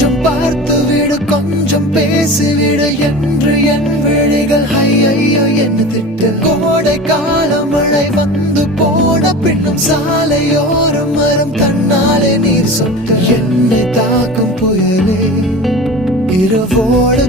கொஞ்சம் பார்த்து விடு, கொஞ்சம் பேசிவிடு என்று என் விழிகள் ஐயோ என்ன திட்டு. கோடை கால மழை வந்து போன பின்னும் சாலையோரம் மரம் தன்னாலே நீர் சொட்டு. என்னை தாக்கும் புயலே இரவோடு